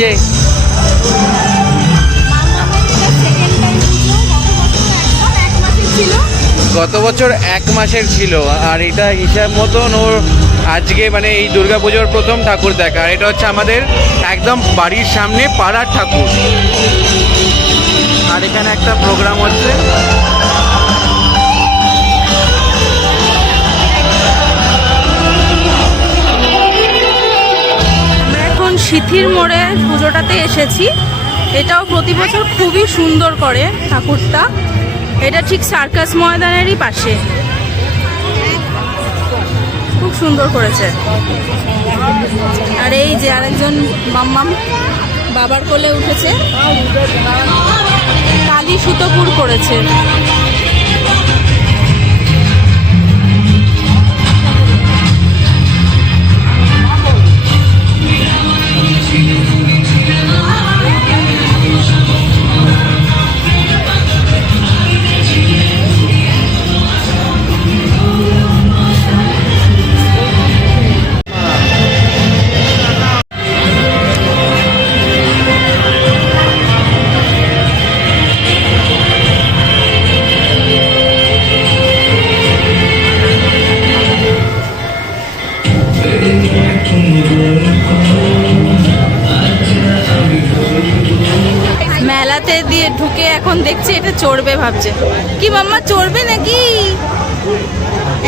যে গত বছর 1 মাসের ছিল, আর এটা হিসাব মতন ওর আজকে মানে এই দুর্গাপুজোর প্রথম ঠাকুর দেখা। আর এটা হচ্ছে আমাদের একদম বাড়ির সামনে পাড়ার ঠাকুর। আর এখানে একটা প্রোগ্রাম হচ্ছে। আমরা এখন সিথির মোড়ে পুজোটাতে এসেছি। এটাও প্রতি বছর খুবই সুন্দর করে ঠাকুরটা। এটা ঠিক সার্কাস ময়দানেরই পাশে, খুব সুন্দর করেছে। আর এই যে আরেকজন মাম্মাম বাবার কোলে উঠেছে, কালী সুতোপুর করেছে। মেলাতে দিয়ে ঢুকে এখন দেখছে এটা চড়বে, ভাবছে কি মাম্মা চড়বে নাকি?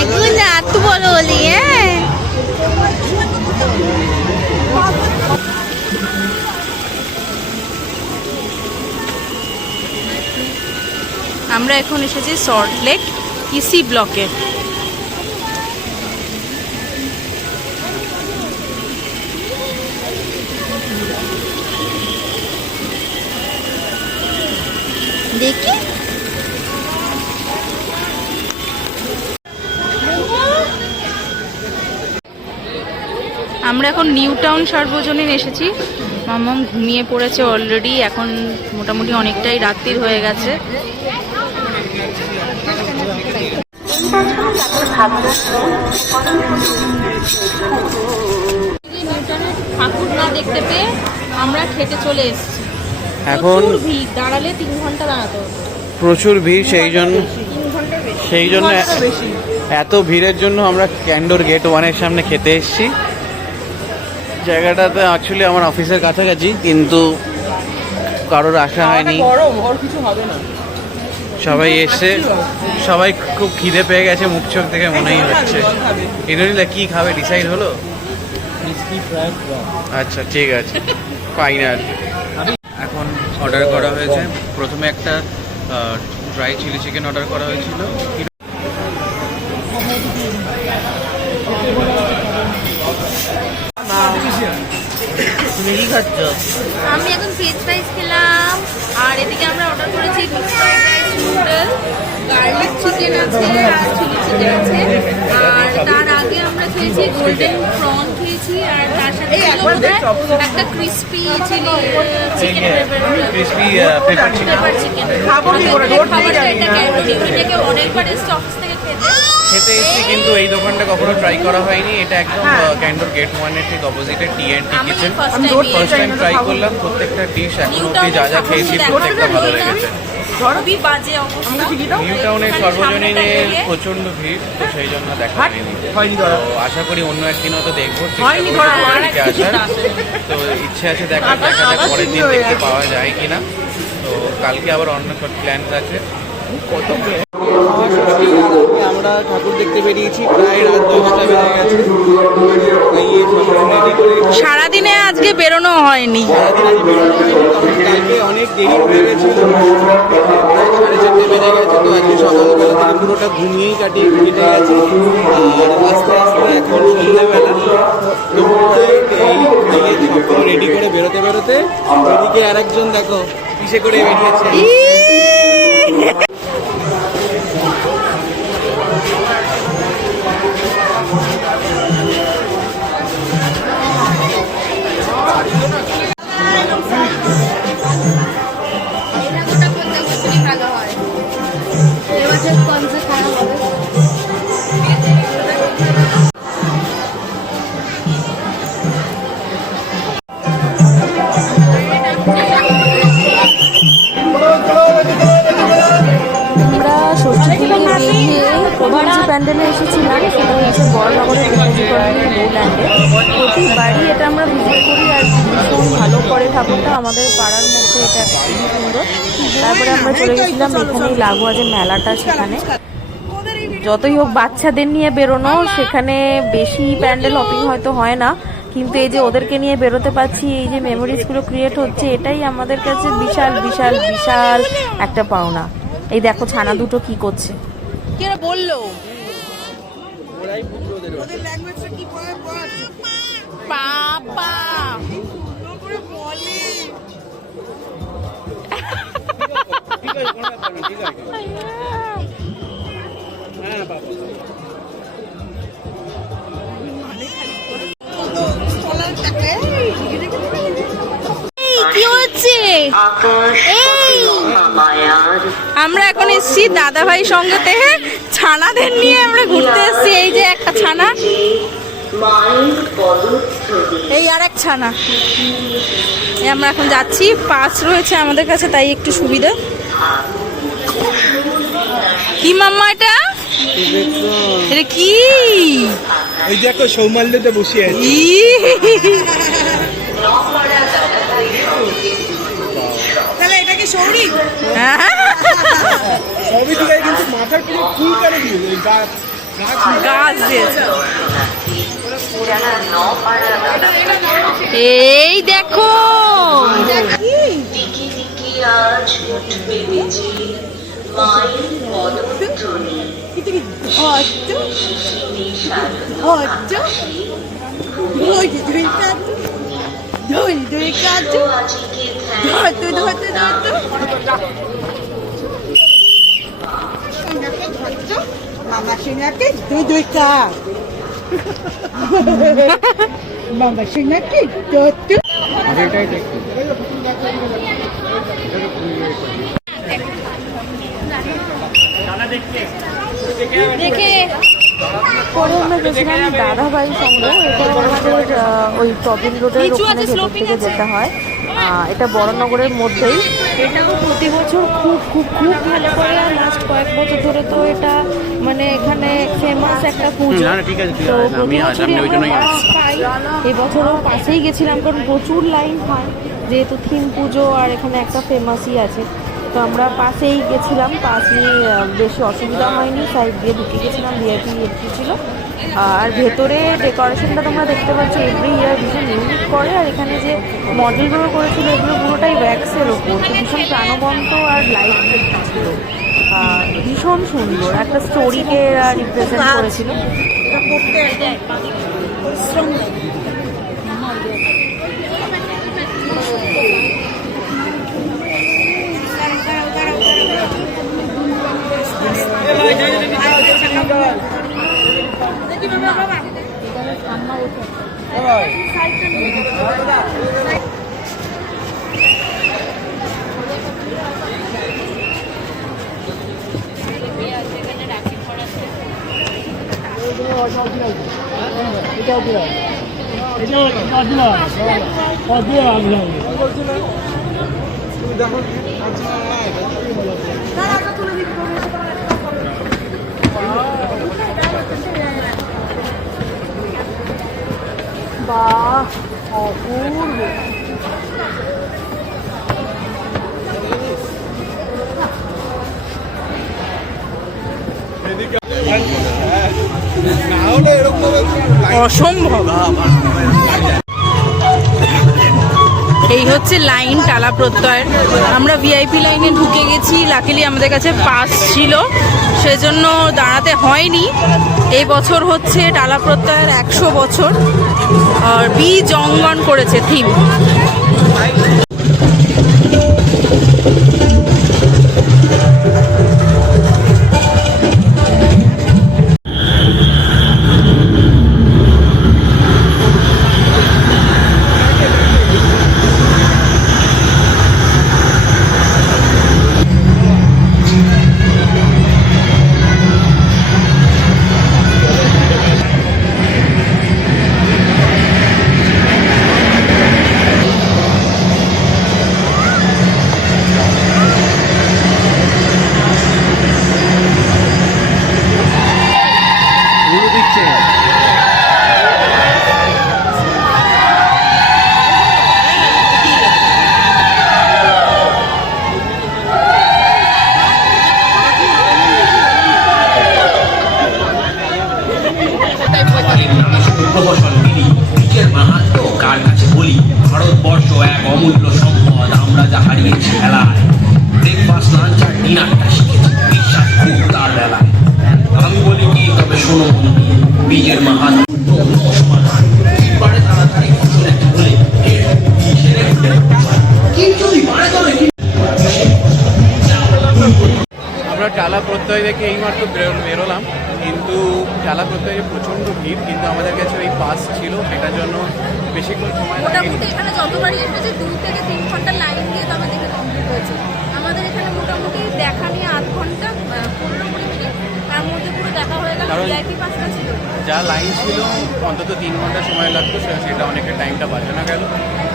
একটু একটু বলো বলি। হ্যাঁ, আমরা এখন এসেছি সল্টলেক ইসি ব্লকে। দেখি আমরা এখন নিউ টাউন সার্বজনীন এসেছি। মাম্মাম ঘুমিয়ে পড়েছে অলরেডি, এখন মোটামুটি অনেকটাই রাত্রির হয়ে গেছে। ঠাকুর না দেখতে পেয়ে আমরা খেতে চলে এসেছি। এখন দাঁড়ালে 3 ঘন্টা দাঁড়াতে হতো, প্রচুর ভিড়। সেই জন্য এত ভিড়ের জন্য আমরা ক্যান্ডোর গেট 1-এর সামনে খেতে এসেছি। জায়গাটাতে অ্যাকচুয়ালি আমার অফিসের কাছাকাছি, কিন্তু কারোর আসা হয়নি। সবাই এসে সবাই খুব খিদে পেয়ে গেছে, মুখ চোখ দেখে মনেই হচ্ছে। ইন্দ্রনীলা কি খাবে ডিসাইড হলো? আচ্ছা ঠিক আছে, ফাইনাল। এখন অর্ডার করা হয়েছে। প্রথমে একটা ড্রাই চিলি চিকেন অর্ডার করা হয়েছিল। তুমি কি খাচ্ছ? আমি এখন ফ্রেঞ্চ ফ্রাইজ খেলাম, আর এদিকে আমরা অর্ডার করেছি mixed fried rice, noodle, garlic chicken আছে আর চিলি চিকেন আছে। আর তার আগে আমরা খেয়েছি গোল্ডেন প্রন খেয়েছি, আর তার সাথে একটা crispy chilli chicken pepper chicken. খাবারটা এটা ক্যান্টিনে অনেকবার এসে অফিস থেকে খেতে এসেছি, কিন্তু এই দোকানটা কখনো ট্রাই করা হয়নি। এটা একদম ক্যান্ডোর গেট 1-এর ঠিক অপোজিটে টি&টি কিচেন। ফার্স্ট টাইম ট্রাই করলাম। প্রত্যেকটা ডিশ এখন অব্দি যা যা খেয়েছি প্রত্যেকটা ভালো লেগেছে। নিউ টাউনের সর্বজনীনে প্রচন্ড ভিড়, তো সেই জন্য দেখা হয়নি। তো আশা করি অন্য একদিনও তো দেখবো, আসার তো ইচ্ছে আছে। দেখা যাক পরের দিন দেখতে পাওয়া যায় কিনা। তো কালকে আবার অন্য প্ল্যান আছে। কত আমরা ঠাকুর দেখতে বেরিয়েছি, প্রায় রাত 10টা বেজে গেছে। সারাদিনে আজকে বেরোনো হয়নি, কালকে অনেক দেরি হয়ে গেছে, 4:30 বেজে গেছে। তো আজকে সকালবেলা থেকে পুরোটা ঘুমিয়েই কেটে গেছে। আর আস্তে আস্তে এখন সন্ধ্যেবেলা, তো প্রায় রেডি করে বেরোতে এদিকে আরেকজন দেখো কিসে করে বেরিয়েছে। প্রথম যে প্যান্ডেলে এসেছিলাম সেটা হচ্ছে বড়নগরের ল্যান্ডে। প্রতিবারই এটা আমরা ভিজিট করি আর ভীষণ ভালো করে ঠাকুরটা, আমাদের পাড়ার মধ্যে এটা খুবই সুন্দর। তারপরে আমরা চলে গেছিলাম এখানেই লাগোয়া যে মেলাটা, সেখানে যতই হোক বাচ্চাদের নিয়ে বেরোনো, সেখানে বেশি প্যান্ডেল হপিং হয়তো হয় না, কিন্তু এই যে ওদেরকে নিয়ে বেরোতে পারছি, এই যে মেমোরিজগুলো ক্রিয়েট হচ্ছে, এটাই আমাদের কাছে বিশাল বিশাল বিশাল একটা পাওনা। এই দেখো ছানা দুটো কি করছে, কে বললো পাপা কি হচ্ছে? আমরা এখন এসেছি দাদা ভাই সঙ্গেতে, ছানাদের নিয়ে আমরা ঘুরতে এসেছি। এই যে একটা ছানা, এই আর এক ছানা। আমরা এখন যাচ্ছি, পাস রয়েছে আমাদের কাছে, তাই একটু সুবিধা। কি মাম্মা এটা? এটা কি? এই দেখো সৌমাল্যতে বসে আছে। তাহলে এটা কি সৌরি? সবই ঠিক আছে, কিন্তু মাথার পুরো ফুল কেন দিয়েছে? গাছ দিয়েছে। এই দেখো Mama Shinaki, do ka. Mama Shinaki, do. এটাই দেখো। দেখে পরে আমরা গেছিলাম দাদাভাই সঙ্গে। এটা আমাদের ওই টবিন রোডের ওখানে ভেতর থেকে যেতে হয়, এটা বড়নগরের মধ্যেই। এটাও প্রতি বছর খুব খুব খুব ভালো করে, লাস্ট কয়েক বছর ধরে তো এটা মানে এখানে ফেমাস একটা পুজো। তো প্রতি বছরই আমরা পাস পাই। এবছরও পাশেই গেছিলাম, কারণ প্রচুর লাইন হয়, যেহেতু থিম পুজো আর এখানে একটা ফেমাসই আছে। তো আমরা পাশেই গেছিলাম, পাশ নিয়ে বেশি অসুবিধা হয়নি, সাইড দিয়ে ঢুকে গেছিলাম, ভিআইপি এন্ট্রি ছিল। আর ভেতরে ডেকোরেশনটা তোমরা দেখতে পাচ্ছ, এভরি ইয়ার ভীষণ ইউনিক করে। আর এখানে যে মডেলগুলো করেছিল এগুলো পুরোটাই ওয়্যাক্সের ওপর, তো ভীষণ প্রাণবন্ত আর লাইট ছিল, ভীষণ সুন্দর একটা স্টোরিকে রিপ্রেজেন্ট করেছিল। বাহ, অপূর্ব। অসম্ভব। এই হচ্ছে লাইন টালা প্রত্যয়ের। আমরা ভিআইপি লাইনে ঢুকে গেছি, লাকিলি আমাদের কাছে পাস ছিল, সেজন্য দাঁড়াতে হয়নি। এই বছর হচ্ছে টালা প্রত্যয়ের 100 বছর, আর বীজ অঙ্গন করেছে থিম। বলি ভারতবর্ষ এক অমূল্য সম্পদ, আমরা যা হারিয়েছি খেলায়। ব্রেকফাস্ট লাঞ্চ আর ডিনারটা শিখেছি, বিশ্বাস খুব তার বেলায়। আমি বলি কি তবে শোনো মন দিয়ে, বীজের মাহাত্ম সমাধান। এবারে তাড়াতাড়ি ফসল একটু হলে যদি বাড়ে তবে আমরা টালা প্রত্যয় দেখে এইমাত্র বেরোলাম, কিন্তু টালা প্রত্যয়ে প্রচণ্ড ভিড়, কিন্তু আমাদের কাছে ওই পাস ছিল, সেটার জন্য বেশিক্ষণ সময় লাগেনি। মোটামুটি এখানে যতবারই এসেছে 2 থেকে 3 ঘন্টা লাইন দিয়ে তবে দেখে কমপ্লিট হয়েছে। আমাদের এখানে মোটামুটি দেখা নিয়ে 8 ঘন্টা 15-20 মিনিট, তার মধ্যে পুরো দেখা হয়ে গেল। কারণ ভিআইপি পাসটা ছিল, যা লাইন ছিল অন্তত 3 ঘন্টা সময় লাগতো, সেটা অনেকটা টাইমটা বাঁচানো গেল।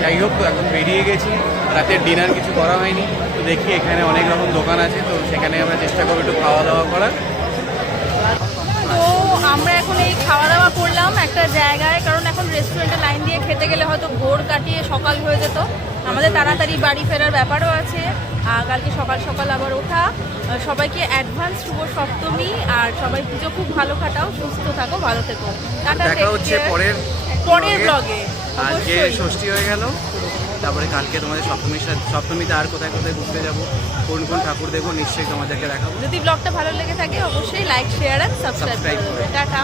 যাই হোক, তো এখন বেরিয়ে গেছি, রাতের ডিনার কিছু করা হয়নি, তো দেখি এখানে অনেক রকম দোকান আছে, তো সেখানে আমরা চেষ্টা করবো একটু খাওয়া দাওয়া করার। তো আমরা এখন এই খাওয়া দাওয়া করলাম একটা জায়গায়, কারণ এখন রেস্টুরেন্টে লাইন দিয়ে খেতে গেলে হয়তো ভোর কাটিয়ে সকাল হয়ে যেত। আমাদের তাড়াতাড়ি বাড়ি ফেরার ব্যাপারও আছে, কালকে সকাল সকাল আবার ওঠা। সবাইকে অ্যাডভান্স শুভ সপ্তমী, আর সবাই পুজো খুব ভালো কাটাও, সুস্থ থাকো, ভালো থেকো। টাটা, দেখা হচ্ছে পরের ব্লগে। আজকে ষষ্ঠী হয়ে গেল, তারপরে কালকে তোমাদের সপ্তমীতে আর কোথায় কোথায় ঘুরতে যাবো, কোন কোন ঠাকুর দেখবো, নিশ্চয়ই তোমাদেরকে দেখাবো। যদি ব্লগটা ভালো লেগে থাকে অবশ্যই লাইক, শেয়ার আর সাবস্ক্রাইব করবে। টাটা।